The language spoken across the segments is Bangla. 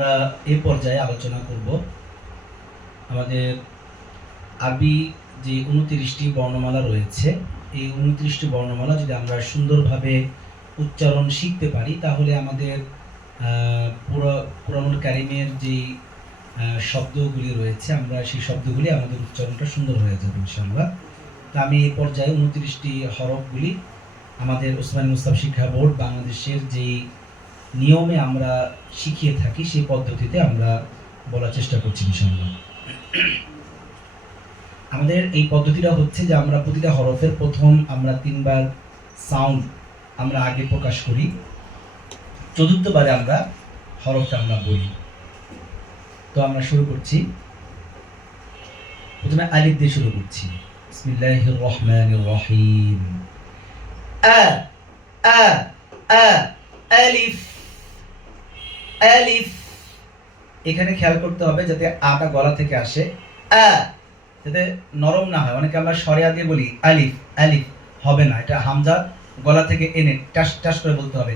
আমরা এই পর্যায়ে আলোচনা করব আমাদের আরবি যে ২৯টি বর্ণমালা রয়েছে, এই ২৯টি বর্ণমালা যদি আমরা সুন্দরভাবে উচ্চারণ শিখতে পারি তাহলে আমাদের কুরআনুল কারীমের যে শব্দগুলি রয়েছে আমরা সেই শব্দগুলি আমাদের উচ্চারণটা সুন্দর হয়ে যাবে ইনশাআল্লাহ। তা আমি এই পর্যায়ে ২৯টি হরফগুলি আমাদের ওসমানী মুস্তাফা শিক্ষা বোর্ড বাংলাদেশের যেই নিয়মে আমরা শিখিয়ে থাকি সেই পদ্ধতিতে আমরা বলার চেষ্টা করছি ইনশাআল্লাহ। আমাদের এই পদ্ধতিটা হচ্ছে যে আমরা প্রতিটা হরফের প্রথম আমরা ৩ বার সাউন্ড আমরা আগে প্রকাশ করি, চতুর্থবারে আমরা হরফটা আমরা বলি। তো আমরা শুরু করছি, প্রথমে আলিফ দিয়ে শুরু করছি। বিসমিল্লাহির রহমানির রহিম। আ আ আ আলিফ আলিফ। এখানে খেয়াল করতে হবে যাতে আটা গলা থেকে আসে, আ যাতে নরম না হয়। অনেকে আমরা সরিয়া দিয়ে বলি আলিফ আলিফ, হবে না, এটা হামজা গলা থেকে এনে টাস টাস করে বলতে হবে।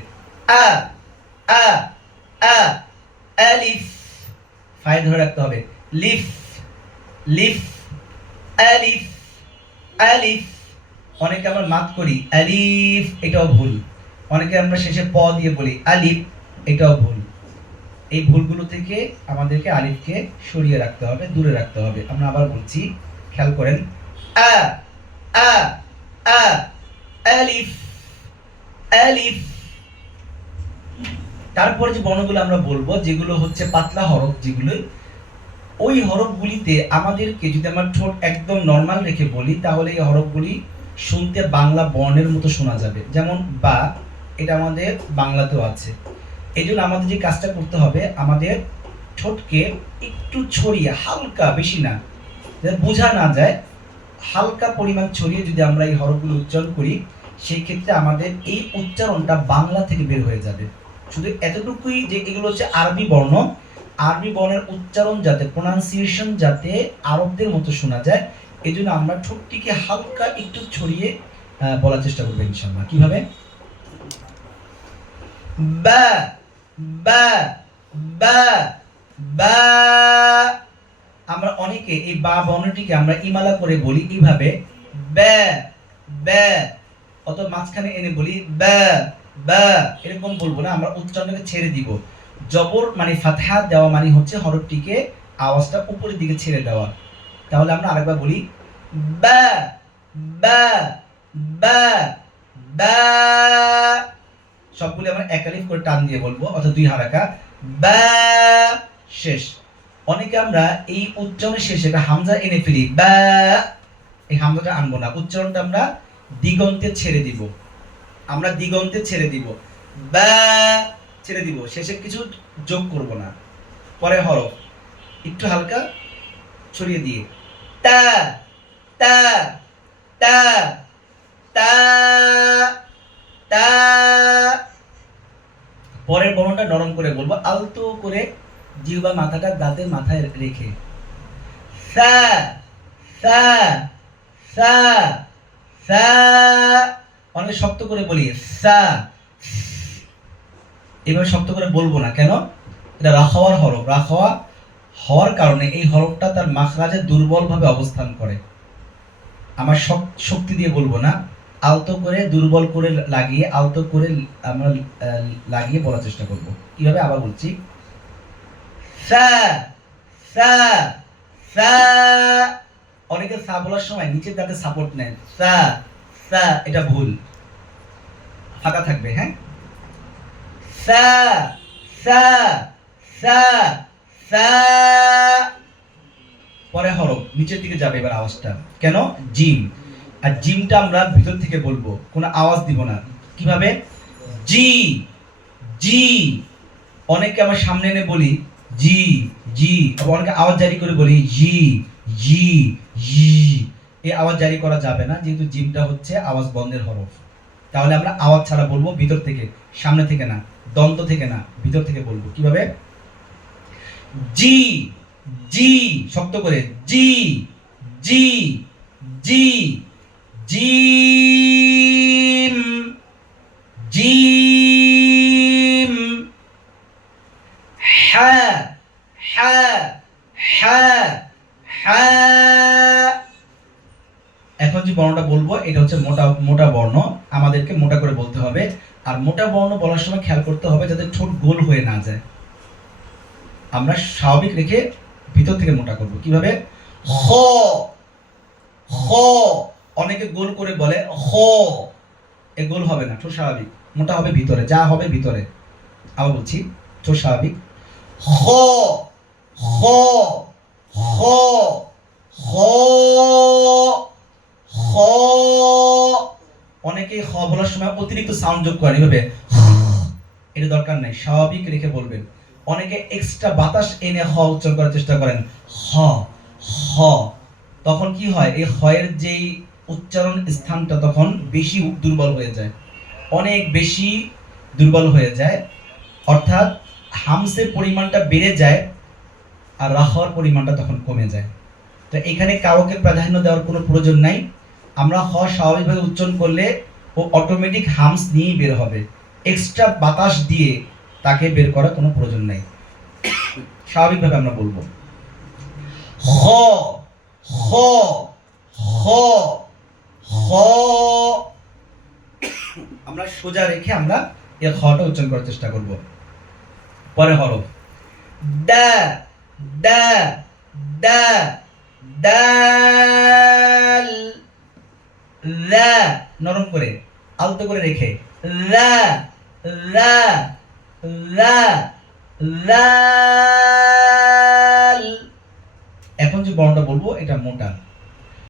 আ আ আ আলিফ, ফাই ধরে রাখতে হবে। লিফ লিফ আলিফ আলিফ। অনেকে আমরা মাত করি আলিফ, এটাও ভুল। অনেকে আমরা শেষে প দিয়ে বলি আলিফ, এটাও ভুল। এই ভুলগুলো থেকে আমাদেরকে আলিফকে সরিয়ে রাখতে হবে, দূরে রাখতে হবে। আমরা আবার বলছি, খেয়াল করেন। আ আ আ আলিফ আলিফ। তারপরে যে বর্ণগুলো আমরা বলবো, যেগুলো হচ্ছে পাতলা হরফ, যেগুলো ওই হরফগুলিতে আমাদেরকে যদি আমরা ঠোঁট একদম নরমাল রেখে বলি তাহলে এই হরফগুলি শুনতে বাংলা বর্ণের মতো শোনা যাবে। যেমন বা, এটা আমাদের বাংলাতেও আছে। এই জন্য আমাদের যে কাজটা করতে হবে, আমাদের ঠোঁটকে একটু ছড়িয়ে, হালকা, বেশি না, বোঝা না যায়, হালকা পরিমাণ ছড়িয়ে যদি আমরা এই হরফগুলো উচ্চারণ করি, সেই ক্ষেত্রে আমাদের এই উচ্চারণটা বাংলা থেকে বের হয়ে যাবে। শুধু এতটুকুই যে এগুলো হচ্ছে আরবি বর্ণ, আরবি বর্ণের উচ্চারণ যাতে, প্রোনাউন্সিয়েশন যাতে আরবদের মতো শোনা যায়, এই জন্য আমরা ঠোঁটটিকে হালকা একটু ছড়িয়ে বলার চেষ্টা করবো ইনশাআল্লাহ। কিভাবে? বা বা বা বা। আমরা অনেকে এই বা বর্ণটিকে আমরা ইমালা করে বলি এইভাবে, ব্যা ব্যা, অত মাঝখানে এনে বলি ব্যা ব্যা, এরকম বলবো না, আমরা উচ্চারণটাকে ছেড়ে দিব। জবর মানে ফাতহা দেওয়া মানে হচ্ছে হরফটিকে আওয়াজটা উপরের দিকে ছেড়ে দেওয়া। তাহলে আমরা আরেকবার বলি, ব্যা ব্যা ব্যা ব্যা। সবগুলো আমরা এক আলিফ করে টান দিয়ে বলবো, অর্থাৎ 2 হারাকা, ব্যা, শেষ। অনেকে আমরা এই উচ্চারণের শেষে একটা হামজা এনে ফেলি, ব্যা, এই হামজাটা আনবো না, উচ্চারণটা আমরা দিগন্তে ছেড়ে দিব। আমরা দিগন্তে ছেড়ে দিব, ব্যা ছেড়ে দিব, শেষে কিছু যোগ করব না। পরে হরফ একটু হালকা ছড়িয়ে দিয়ে, তা তা তা তা তা। পরের বর্ণটা নরম করে বলবো, আলতো করে জিহ্বা মাথাটা দাঁতের মাথায় রেখে, সা সা সা সা। অনেক শক্ত করে বলি সা, এভাবে শক্ত করে বলবো না। কেন? এটা রাখাওয়ার হরফ, রাখাওয়া হওয়ার কারণে এই হরফটা তার মাখরাজে দুর্বলভাবে অবস্থান করে। আমার শক্তি দিয়ে বলবো না, আলতো করে, দুর্বল করে লাগিয়ে, আলতো করে আমরা লাগিয়ে বলার চেষ্টা করব। কিভাবে? আবার বলছি, সা সা সা। অনেকে সা বলার সময় নিচের দাঁতে সাপোর্ট নেন, সা সা, এটা ভুল, ফাঁকা থাকবে। হ্যাঁ, সা সা সা সা। পরে হরফ নিচের দিকে যাবে এবার আওয়াজটা। কেন? জিম। আর জিমটা আমরা ভিতর থেকে বলবো, কোনো আওয়াজ দিব না। কিভাবে? জি জি। অনেকে আমরা সামনে এনে বলি জি জি, আবার অনেকে আওয়াজ জারি করে বলি জি জি জি। এই আওয়াজ জারি করা যাবে না, যেহেতু জিমটা হচ্ছে আওয়াজ বন্ধের হরফ। তাহলে আমরা আওয়াজ ছাড়া বলবো, ভিতর থেকে, সামনে থেকে না, দন্ত থেকে না, ভিতর থেকে বলবো। কিভাবে? জি জি, শক্ত করে, জি জি জি। Gym gym. হ্যাঁ হা হা হা। এখন যে বর্ণটা বলবো এটা হচ্ছে মোটা মোটা বর্ণ, আমাদেরকে মোটা করে বলতে হবে। আর মোটা বর্ণ বলার সময় খেয়াল করতে হবে যাতে ঠোঁট গোল হয়ে না যায়। আমরা স্বাভাবিক রেখে ভিতর থেকে মোটা করব। কিভাবে? হ হ, অনেকে গোল করে বলে হ, এ গোল হবে না, ঠোঁট স্বাভাবিক, মোটা হবে ভিতরে, যা হবে ভিতরে। আবার বলছি, ঠোঁট স্বাভাবিক। হ হ হ হ হ। অনেকে হ বলার সময় অতিরিক্ত সাউন্ড যোগ করেন, এভাবে, এটা দরকার নাই, স্বাভাবিক রেখে বলবেন। অনেকে এক্সট্রা বাতাস এনে হ উচ্চারণ করার চেষ্টা করেন, হ হ, তখন কি হয়, এই হয়ের যেই উচ্চারণ স্থানটা তখন বেশি দুর্বল হয়ে যায়, অনেক বেশি দুর্বল হয়ে যায়, অর্থাৎ হামসের পরিমাণটা বেড়ে যায় আর রাহর পরিমাণটা তখন কমে যায়। তো এখানে কাউকে প্রাধান্য দেওয়ার কোনো প্রয়োজন নাই। আমরা হ স্বাভাবিকভাবে উচ্চারণ করলে ও অটোমেটিক হামস নিয়েই বের হবে, এক্সট্রা বাতাস দিয়ে তাকে বের করার কোনো প্রয়োজন নাই। স্বাভাবিকভাবে আমরা বলবো হ হ হ হ। আমরা সোজা রেখে আমরা এই হটা উচ্চারণ করার চেষ্টা করব। পরে হরফ দা দা দা দাল, রা নরম করে আলতো করে রেখে, রা রা রা লাল। এখন যে বর্ণটা বলবো এটা মোটা।